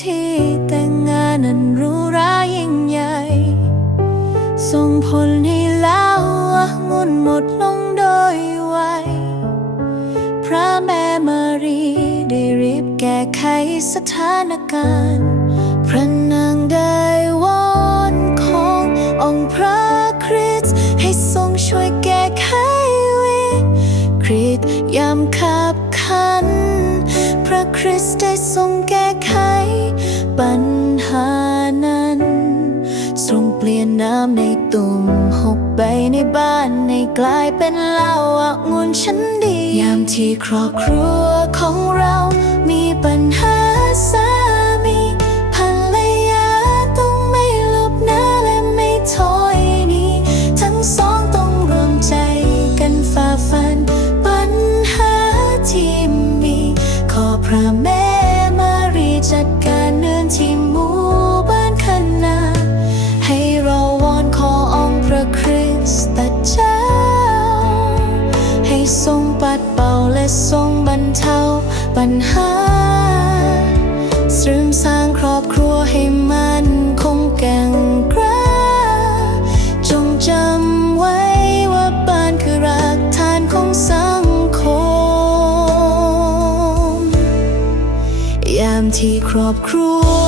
ที่แต่งงานนั้นรู้รายิ่งใหญ่ ส่งผลให้แล้วงุ่นหมดลงโดยไวพระแม่มารีได้รีบแก้ไขสถานการณ์ พระนางได้วอนขององค์พระคริสต์ให้ทรงช่วยแก้ไขวิกฤตยามคับ คริสต์ได้ทรงแก้ไข ปัญหานั้น ทรงเปลี่ยนน้ำในตุ่มหกใบในบ้านในกลายเป็นเหล้าองุ่นชั้นดี ยามที่ครอบครัวของเรามีปัญหา ระแม่มารีจัดการเนื่องที่หมู่บ้านขนาให้เราวอนขอองค์พระคริสต์เจ้า ให้ทรงปัดเป่าและทรงบรรเทาปัญหาเสริมสร้างครอบครัวให้มา ที่ครอบครัว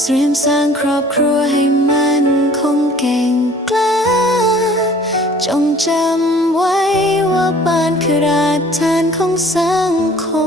เตรียมสร้างครอบครัวให้มันคงเก่งกล้า จงจำไว้ว่าบ้านคือรากฐานของสังคม